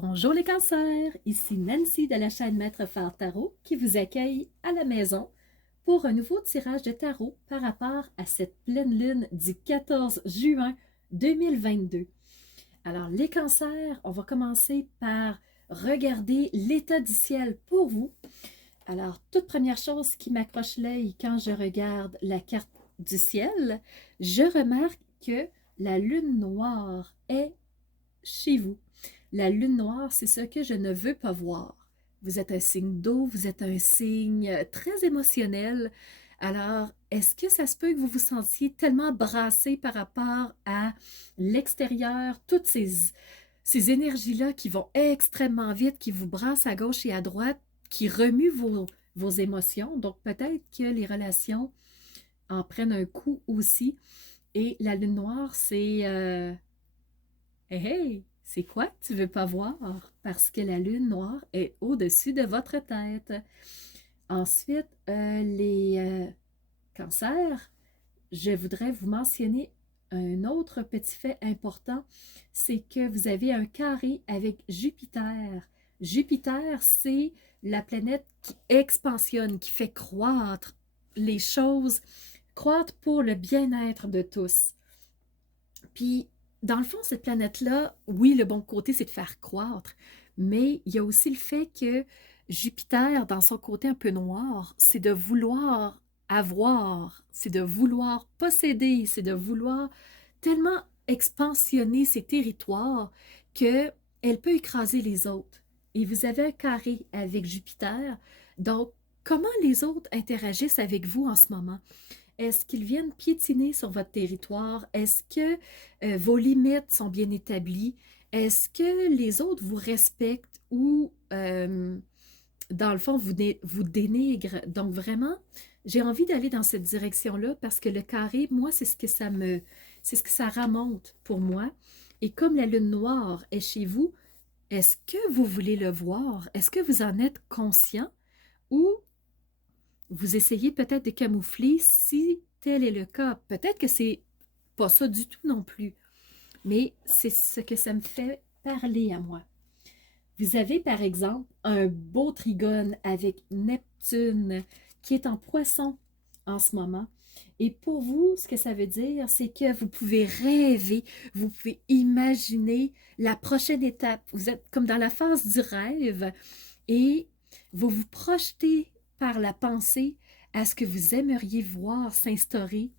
Bonjour les cancers, ici Nancy de la chaîne Maître Phare Tarot qui vous accueille à la maison pour un nouveau tirage de tarot par rapport à cette pleine lune du 14 juin 2022. Alors les cancers, on va commencer par regarder l'état du ciel pour vous. Alors toute première chose qui m'accroche l'œil quand je regarde la carte du ciel, je remarque que la lune noire est chez vous. La lune noire, c'est ce que je ne veux pas voir. Vous êtes un signe d'eau, vous êtes un signe très émotionnel. Alors, est-ce que ça se peut que vous vous sentiez tellement brassé par rapport à l'extérieur, toutes ces énergies-là qui vont extrêmement vite, qui vous brassent à gauche et à droite, qui remuent vos émotions. Donc, peut-être que les relations en prennent un coup aussi. Et la lune noire, c'est hey, hey, c'est quoi que tu veux pas voir? Parce que la lune noire est au-dessus de votre tête. Ensuite, les cancers, je voudrais vous mentionner un autre petit fait important, c'est que vous avez un carré avec Jupiter. Jupiter, c'est la planète qui expansionne, qui fait croître les choses, croître pour le bien-être de tous. Puis, dans le fond, cette planète-là, oui, le bon côté, c'est de faire croître, mais il y a aussi le fait que Jupiter, dans son côté un peu noir, c'est de vouloir avoir, c'est de vouloir posséder, c'est de vouloir tellement expansionner ses territoires que elle peut écraser les autres. Et vous avez un carré avec Jupiter, donc comment les autres interagissent avec vous en ce moment? Est-ce qu'ils viennent piétiner sur votre territoire? Est-ce que vos limites sont bien établies? Est-ce que les autres vous respectent ou, dans le fond, vous dénigrent? Donc, vraiment, j'ai envie d'aller dans cette direction-là parce que le carré, moi, c'est ce que ça remonte pour moi. Et comme la lune noire est chez vous, est-ce que vous voulez le voir? Est-ce que vous en êtes conscient? Ou vous essayez peut-être de camoufler si tel est le cas. Peut-être que c'est pas ça du tout non plus, mais c'est ce que ça me fait parler à moi. Vous avez par exemple un beau trigone avec Neptune qui est en poisson en ce moment. Et pour vous, ce que ça veut dire, c'est que vous pouvez rêver, vous pouvez imaginer la prochaine étape. Vous êtes comme dans la phase du rêve et vous vous projetez par la pensée à ce que vous aimeriez voir s'instaurer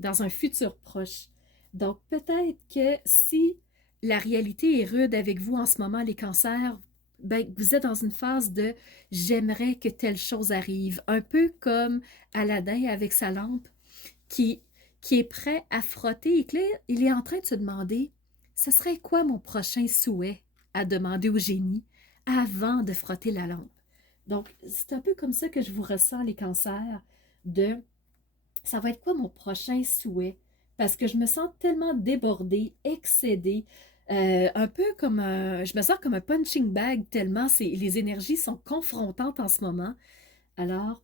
dans un futur proche. Donc peut-être que si la réalité est rude avec vous en ce moment, les cancers, ben, vous êtes dans une phase de j'aimerais que telle chose arrive, un peu comme Aladdin avec sa lampe qui, qui est prêt à frotter et que là, il est en train de se demander ce serait quoi mon prochain souhait à demander au génie avant de frotter la lampe. Donc, c'est un peu comme ça que je vous ressens, les cancers, de ça va être quoi mon prochain souhait? Parce que je me sens tellement débordée, excédée, un peu comme je me sens comme un punching bag tellement les énergies sont confrontantes en ce moment. Alors,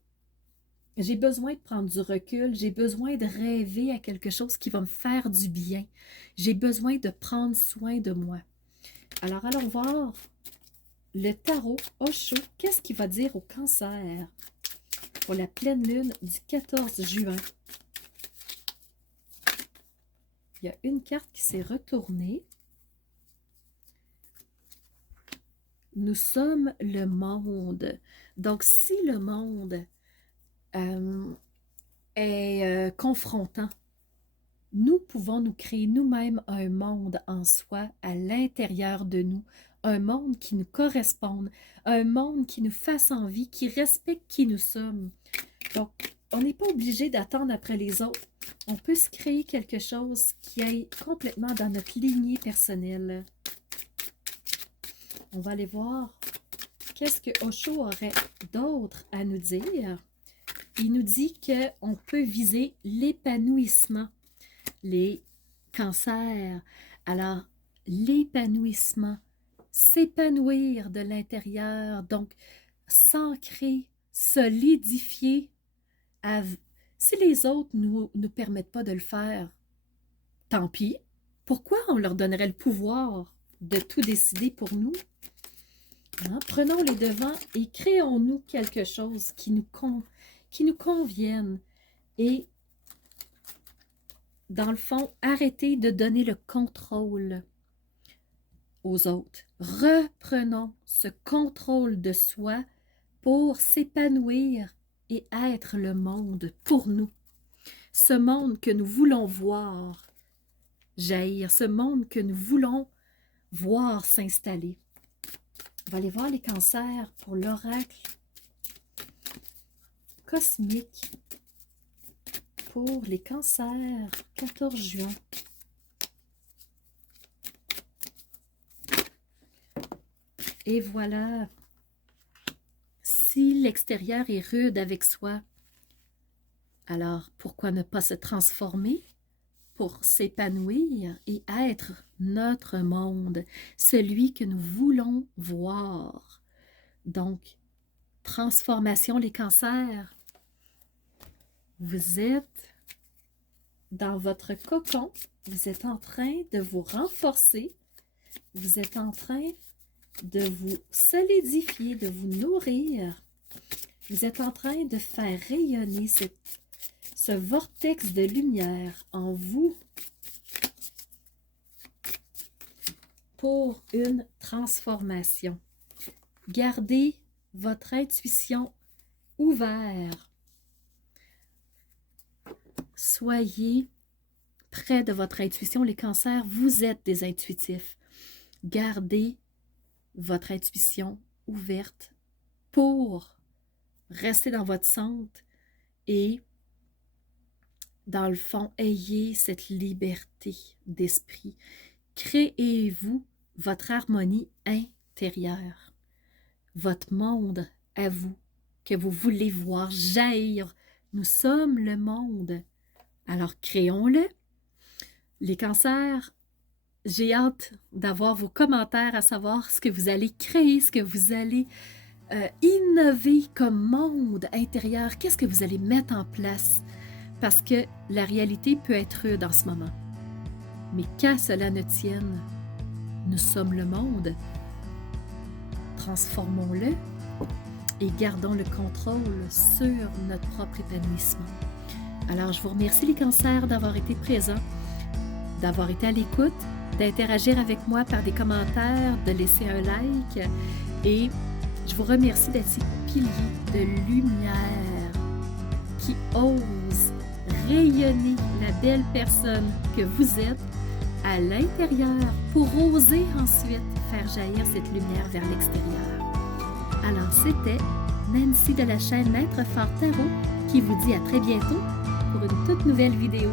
j'ai besoin de prendre du recul, j'ai besoin de rêver à quelque chose qui va me faire du bien. J'ai besoin de prendre soin de moi. Alors, allons voir le tarot Osho. Qu'est-ce qu'il va dire au cancer pour la pleine lune du 14 juin? Il y a une carte qui s'est retournée. Nous sommes le monde. Donc, si le monde est confrontant, nous pouvons nous créer nous-mêmes un monde en soi, à l'intérieur de nous, un monde qui nous corresponde, un monde qui nous fasse envie, qui respecte qui nous sommes. Donc, on n'est pas obligé d'attendre après les autres. On peut se créer quelque chose qui aille complètement dans notre lignée personnelle. On va aller voir qu'est-ce que Osho aurait d'autre à nous dire. Il nous dit qu'on peut viser l'épanouissement. Les cancers. Alors, l'épanouissement, s'épanouir de l'intérieur, donc s'ancrer, solidifier. Si les autres ne nous permettent pas de le faire, tant pis. Pourquoi on leur donnerait le pouvoir de tout décider pour nous? Hein? Prenons les devants et créons-nous quelque chose qui nous convienne. Et, dans le fond, arrêtez de donner le contrôle aux autres. Reprenons ce contrôle de soi pour s'épanouir et être le monde pour nous. Ce monde que nous voulons voir jaillir, ce monde que nous voulons voir s'installer. On va aller voir les cancers pour l'oracle cosmique pour les cancers 14 juin. Et voilà, si l'extérieur est rude avec soi, alors pourquoi ne pas se transformer pour s'épanouir et être notre monde, celui que nous voulons voir. Donc, transformation, les cancers. Vous êtes dans votre cocon, vous êtes en train de vous renforcer, vous êtes en train de vous solidifier, de vous nourrir. Vous êtes en train de faire rayonner ce vortex de lumière en vous pour une transformation. Gardez votre intuition ouverte. Soyez près de votre intuition. Les cancers, vous êtes des intuitifs. Gardez votre intuition ouverte pour rester dans votre centre et, dans le fond, ayez cette liberté d'esprit. Créez-vous votre harmonie intérieure, votre monde à vous, que vous voulez voir jaillir. Nous sommes le monde. Alors, créons-le. Les cancers, j'ai hâte d'avoir vos commentaires, à savoir ce que vous allez créer, ce que vous allez innover comme monde intérieur. Qu'est-ce que vous allez mettre en place? Parce que la réalité peut être rude en ce moment. Mais qu'à cela ne tienne, nous sommes le monde. Transformons-le et gardons le contrôle sur notre propre épanouissement. Alors, je vous remercie les cancers d'avoir été présents, d'avoir été à l'écoute, d'interagir avec moi par des commentaires, de laisser un like. Et je vous remercie d'être ces piliers de lumière qui osent rayonner la belle personne que vous êtes à l'intérieur pour oser ensuite faire jaillir cette lumière vers l'extérieur. Alors, c'était Nancy de la chaîne Maître Phare Tarot qui vous dit à très bientôt pour une toute nouvelle vidéo.